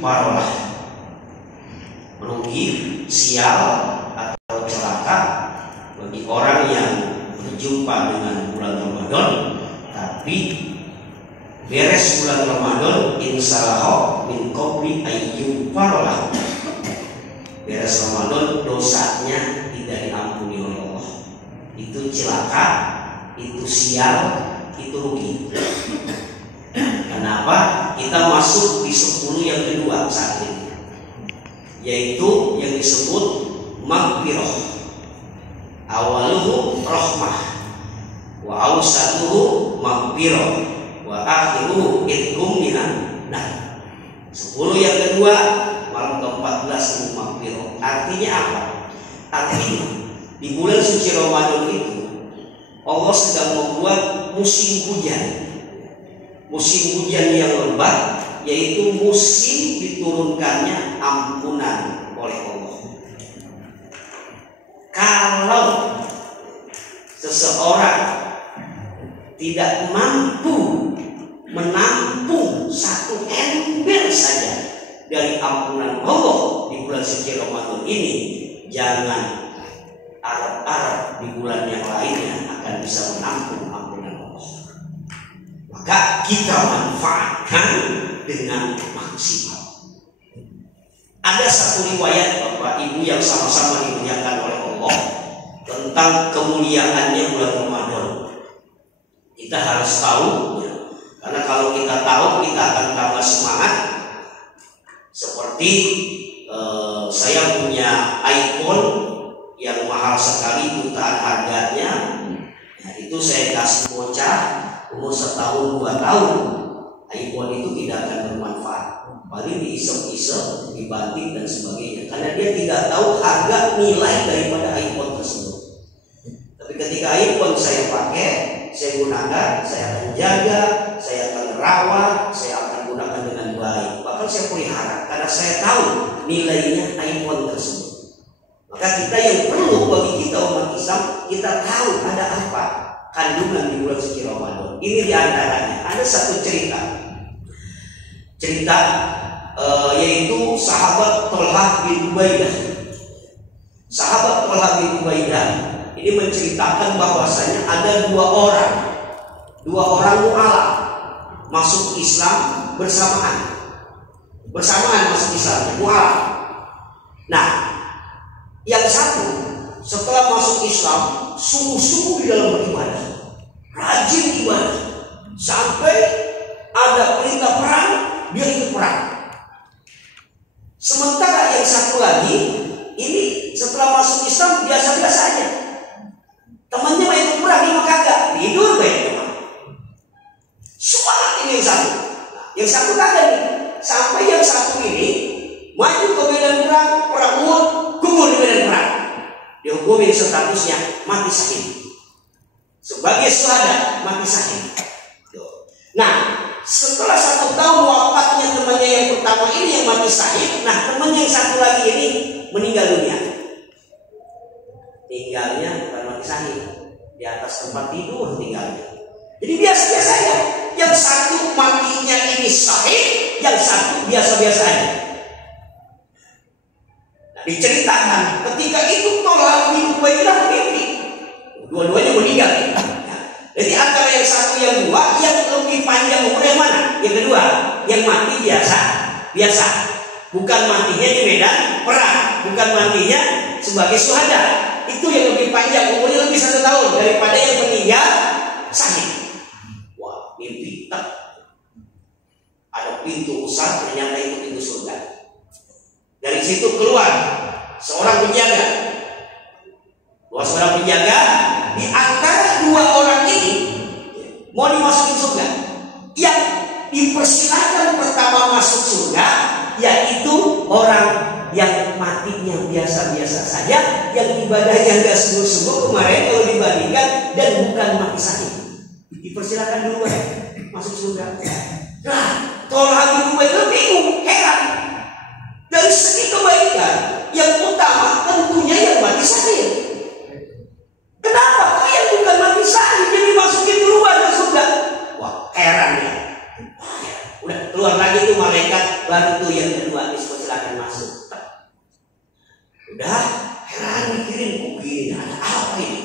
parolah. Rugi, sial atau celaka bagi orang yang berjumpa dengan bulan Ramadan tapi beres bulan Ramadan insalahu min qabli ayyum parolah. Beres Ramadan dosanya tidak diampuni oleh Allah. Itu celaka, itu sial, itu rugi. Kenapa? Kita masuk di 10 yang kedua saat ini, yaitu yang disebut maghfirah. Awaluhu rahmah, wa awsatuhu maghfirah, wa akhiruhu itqum minan nar. 10 yang kedua, malam ke-14 maghfirah. Artinya apa? Artinya di bulan suci Ramadan itu Allah sedang membuat musim hujan. Musim hujan yang lebat, yaitu musim diturunkannya ampunan oleh Allah. Kalau seseorang tidak mampu menampung satu ember saja dari ampunan Allah di bulan suci Ramadan ini, jangan harap-harap di bulan yang lainnya akan bisa menampung ampunan Allah. Maka kita manfaatkan dengan maksimal. Ada satu riwayat Bapak Ibu yang sama-sama dimuliakan oleh Allah tentang kemuliaannya bulan Ramadan. Kita harus tahu ya, karena kalau kita tahu kita akan tambah semangat. Seperti saya punya iPhone yang mahal sekali jutaan harganya. Nah, itu saya kasih bocah umur 1 tahun 2 tahun. iPhone itu tidak akan bermanfaat, paling diisep-isep, dibanting dan sebagainya, karena dia tidak tahu harga nilai daripada iPhone tersebut. Tapi ketika iPhone saya pakai, saya gunakan, saya akan jaga, saya akan rawat, saya akan gunakan dengan baik, bahkan saya pelihara karena saya tahu nilainya iPhone tersebut. Maka kita yang perlu bagi kita umat Islam, kita tahu ada apa kandungan di bulan suci Ramadan. Ini diantaranya ada satu cerita yaitu sahabat Thalhah bin Ubaidah. Sahabat Thalhah bin Ubaidah ini menceritakan bahwasanya ada dua orang mu'alaf masuk Islam bersamaan masuk Islam, mu'alaf. Nah, yang satu setelah masuk Islam sungguh-sungguh di dalam beribadah, rajin ibadah, sampai ada perintah perang dia ikut perang. Sementara yang satu lagi ini setelah masuk Islam biasa-biasa aja. Temannya mau ikut perang, dia mah kagak, tidur baik teman. Semangat ini yang satu. Nah, yang satu kagak nih. Sampai yang satu ini maju ke medan perang Uhud, gugur di medan perang. Dihukumi statusnya mati syahid. Sebagai syuhada mati syahid. Nah, setelah 1 tahun wafatnya temannya yang pertama ini yang mati syahid, nah temannya yang satu lagi ini meninggal dunia. Tinggalnya bukan mati syahid, di atas tempat tidur tinggalnya. Jadi biasa-biasa aja. Yang satu matinya ini syahid, yang satu biasa-biasa aja. Nah, diceritakan ketika itu Thalhah bin Ubaidah mimpi, dua-duanya meninggal. Jadi antara yang satu yang dua, yang lebih panjang umur yang mana? Yang kedua, yang mati biasa. Bukan matinya di medan perang, bukan matinya sebagai syuhada. Itu yang lebih panjang umurnya, lebih 1 tahun daripada yang meninggal syahid. Wah, mimpi tak. Ada pintu besar, ternyata itu pintu surga. Dari situ keluar seorang penjaga. Di antara 2 orang ini mau dimasukin surga. Yang dipersilakan pertama masuk surga yaitu orang yang matinya biasa-biasa saja, yang ibadahnya enggak sungguh-sungguh kemarin kalau dibandingkan, dan bukan mati syahid. Dipersilakan dulu masuk surga. Nah, Thalhah bin Ubaidah bingung, heran. Dari segi kebaikan yang utama tentunya yang mati syahid. Kenapa kok yang bukan mati syahid jadi masukin duluan ke surga? Wah, heran ya. Udah keluar lagi tuh malaikat, baru tuh yang kedua Udah heran mikirin kok gini, ada apa ini?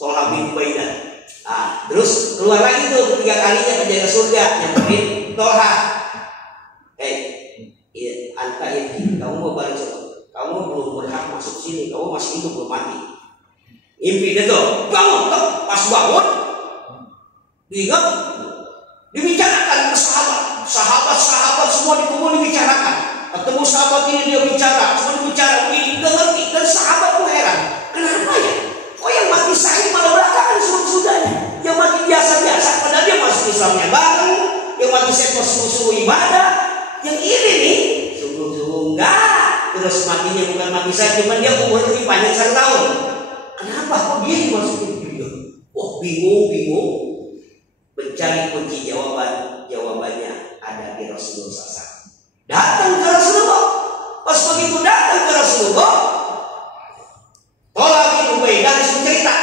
Tolha bin Ubaidah. Nah, terus keluar lagi tuh ketiga kalinya penjaga surga nyamperin Tolha. Anta ini, kamu mau balik coba. Kamu belum berhak masuk sini, kamu masih hidup belum mati. Impi dia tuh, bangun, pas bangun, diingat, dibicarakan ke sahabat semua dikumpul dibicarakan. Ketemu sahabat ini dia bicara, semua bicara, ini nggak ngerti dan sahabat tuh heran, kenapa ya? Kok yang mati syahid pada belakangan sudahnya, yang mati biasa-biasa, padahal dia masuk Islamnya baru, yang mati syahid masuk ibadah, yang ini nih sungguh-sungguh enggak. Terus matinya bukan mati syahid, cuma dia umur lebih panjang 1 tahun. Kenapa kok dia dimasukin juga? Oh bingung. Mencari kunci jawabannya ada di Rasulullah SAW. Datang ke Rasulullah. Pas begitu datang ke Rasulullah, Tolha bin Ubaidah disuruh cerita.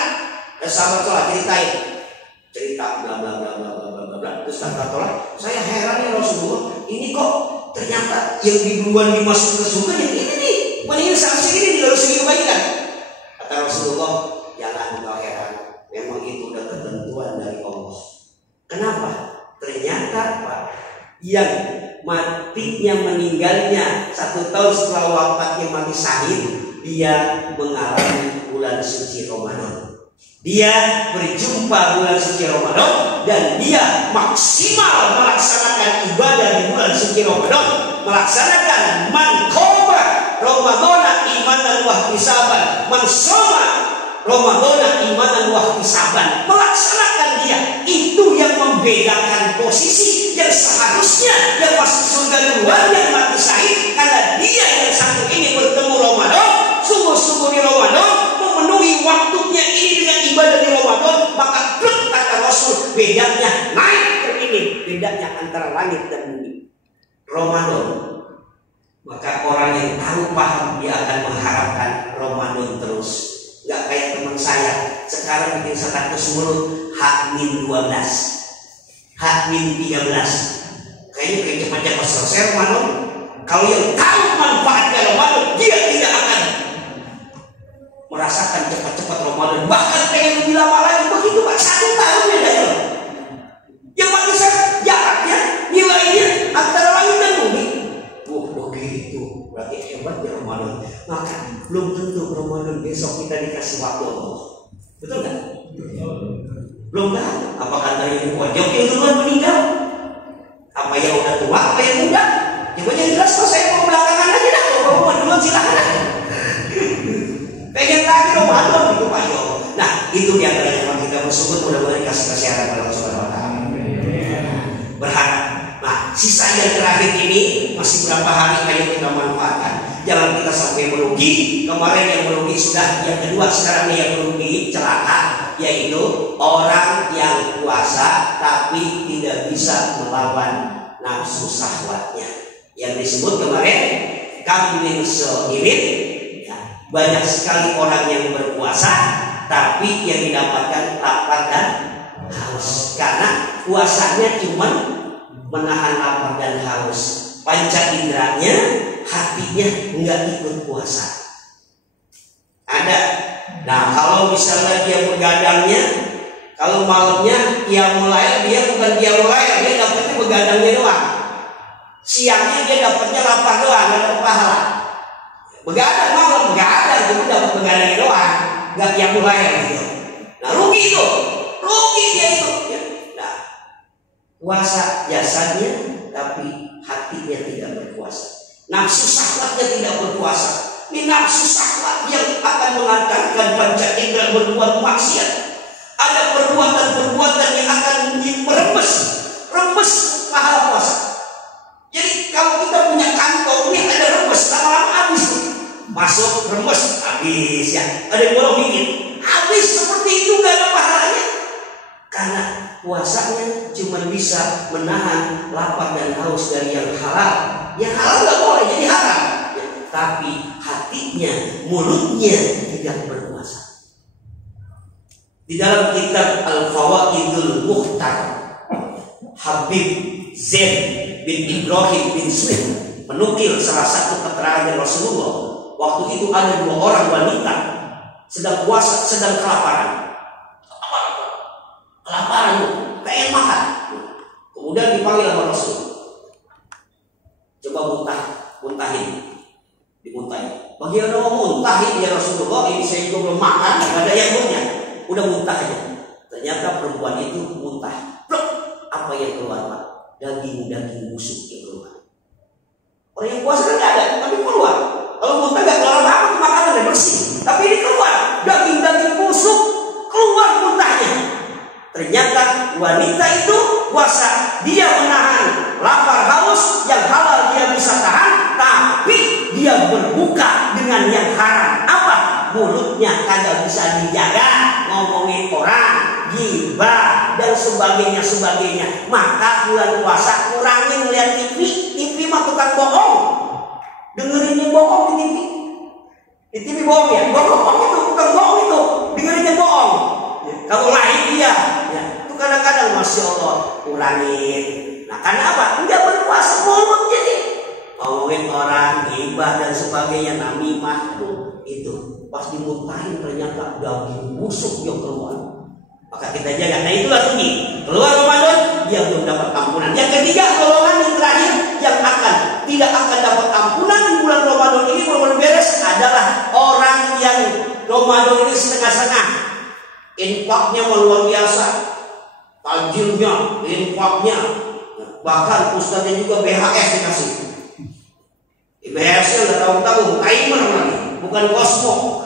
Sahabat Tolha cerita bla bla bla bla bla bla bla. Terus kata Tolha, saya heran ya Rasulullah, ini kok ternyata yang duluan dimasuk ke surga yang ini nih. Mendingan sanksi ini tidak harus kebaikan. Kata Rasulullah, jangan kau heran, memang itu udah ketentuan dari Allah. Kenapa? Ternyata Pak, yang matinya meninggalnya 1 tahun setelah wafatnya mati syahid, dia mengalami bulan suci Ramadan. Dia berjumpa bulan suci Ramadan dan dia maksimal melaksanakan ibadah di bulan suci Ramadan, melaksanakan man qoma Ramadana imanan wa ihtisaban, man shoma Ramadana imanan wa ihtisaban, melaksanakan dia. Itu yang membedakan posisi yang seharusnya yang masuk surga duluan yang mati syahid, karena dia yang satu ini bertemu Ramadan, sungguh-sungguh di Ramadan, memenuhi waktunya ini dengan ibadah di Ramadan, maka kata Rasul bedanya naik ke ini, bedanya antara langit dan bumi. Ramadan, maka orang yang tahu paham dia akan mengharapkan Ramadan terus. Gak kayak teman saya sekarang bikin status mulut H-12, H-13. Kayaknya kayak cepat-cepat selesai Ramadan. Kalau yang tahu manfaatnya Ramadan, dia tidak akan merasakan cepat-cepat Ramadan, bahkan pengen lebih lama lagi. Begitu Pak, 1 tahun ya dah. Yang manusia jaraknya, nilainya antara langit dan bumi. Begitu, berarti hebatnya Ramadan. Maka belum tentu Ramadan besok kita dikasih waktu Allah. Betul nggak? Belum tahu. Apakah tadi pojok yang duluan meninggal? Apa yang udah tua? Apa yang muda? Coba yang jelas kalau saya mau belakangan aja dah. Kalau mau duluan silakan. Pengen lagi Ramadan gitu Pak Yo. Nah itu diantaranya yang kita bersyukur, mudah-mudahan dikasih kesehatan Allah Subhanahu Wa Taala. Berharap. Nah sisa yang terakhir ini masih berapa hari ayo kita manfaatkan. Jangan kita sampai merugi. Kemarin yang merugi sudah, yang kedua sekarang yang merugi celaka, yaitu orang yang puasa tapi tidak bisa melawan nafsu syahwatnya. Yang disebut kemarin kamil sohirin. Banyak sekali orang yang berpuasa tapi yang didapatkan lapar dan haus, karena puasanya cuma menahan lapar dan haus. Panca inderanya, hatinya nggak ikut puasa. Ada. Nah kalau misalnya dia begadangnya, kalau malamnya dia mulai, dia bukan dia mulai, dia dapatnya begadangnya doang. Siangnya dia dapatnya lapar doang, nggak dapat pahala. Begadang malam begadang, itu dapat begadangnya doang, nggak dia mulai gitu. Nah rugi itu, rugi dia itu. Nah puasa jasanya tapi hatinya tidak berpuasa, nafsu syahwatnya tidak berpuasa. Ini nafsu syahwat yang akan mengantarkan panca indera berbuat maksiat. Ada perbuatan-perbuatan yang akan merembes pahala puasa. Jadi kalau kita punya kantong ini ada rembes, lama-lama habis. Masuk rembes habis ya. Ada yang bolong dikit habis. Seperti itu gak ada pahalanya, karena puasanya cuma bisa menahan lapar dan haus dari yang halal. Yang halal gak boleh jadi haram ya, tapi hatinya, mulutnya tidak berpuasa. Di dalam kitab Al-Fawaidul Mukhtar, Habib Zaid bin Ibrahim bin Suhaib menukil salah satu keterangan dari Rasulullah. Waktu itu ada 2 orang wanita sedang puasa, sedang kelaparan. Kelaparan, pengen makan. Kemudian dipanggil sama Rasul. Coba muntahin. Dimuntahin. Bagaimana mau muntahin ya Rasulullah? Ini saya juga belum makan, nggak ada yang punya. Udah muntah aja. Ternyata perempuan itu muntah. Pluk. Apa yang keluar, Pak? Daging-daging busuk yang keluar. Orang yang puasa kan nggak ada, tapi keluar. Kalau muntah nggak keluar apa-apa, makanan yang bersih. Tapi ini keluar daging-daging busuk, keluar muntahnya. Ternyata wanita itu puasa, dia menahan lapar haus yang halal dia bisa tahan, tapi dia berbuka dengan yang haram. Apa? Mulutnya kagak bisa dijaga, ngomongin orang, gibah dan sebagainya. Maka bulan puasa kurangin lihat TV. TV mah tukang bohong. Dengerin yang bohong di TV. Di TV bohong ya, bohong itu bukan bohong itu, dengerin yang bohong. Kalau lain dia, itu kadang-kadang masya Allah kurangin. Nah karena apa? Enggak berpuasa mulut jadi ngomongin orang, gibah dan sebagainya, namimah itu pas dimuntahin ternyata daging busuk yang keluar. Maka kita jaga. Nah itulah tinggi. Keluar Ramadan dia belum dapat ampunan. Yang ketiga, golongan yang terakhir yang tidak akan dapat ampunan di bulan Ramadan ini belum beres adalah orang yang Ramadan ini setengah-setengah. Infaknya luar biasa, tajilnya, infaknya, bahkan ustaznya juga BHS dikasih. BHS-nya nggak tahu-tahu, timer lagi, bukan kosmo.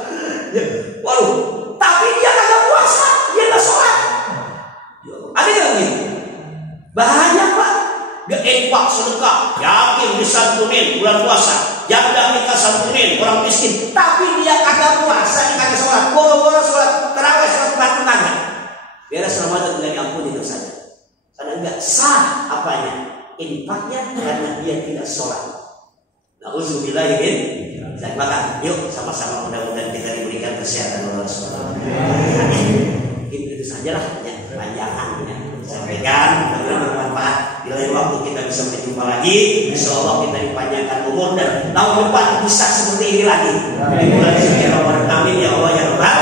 Waduh, tapi dia kagak puasa, dia nggak sholat. Ada nggak gitu? Banyak Pak. Dia infak sedekah, yakin disantunin bulan puasa, janda minta santunin orang miskin, tapi dia kagak puasa, dia kagak sholat, boro-boro sholat tarawih, sholat tetangga. Beres Ramadan tidak diampuni dosanya. Karena enggak sah apanya? Infaknya karena dia tidak sholat. Nauzubillah min dzalik. Maka yuk sama-sama mudah-mudahan kita diberikan kesehatan oleh Allah. Itu sajalah ya, panjangan ya. Sampaikan, mudah-mudahan bermanfaat. Di lain waktu kita bisa berjumpa lagi. Insya Allah kita dipanjangkan umur dan tahun depan bisa seperti ini lagi. Di bulan suci Ramadan, amin ya Allah ya Rabbal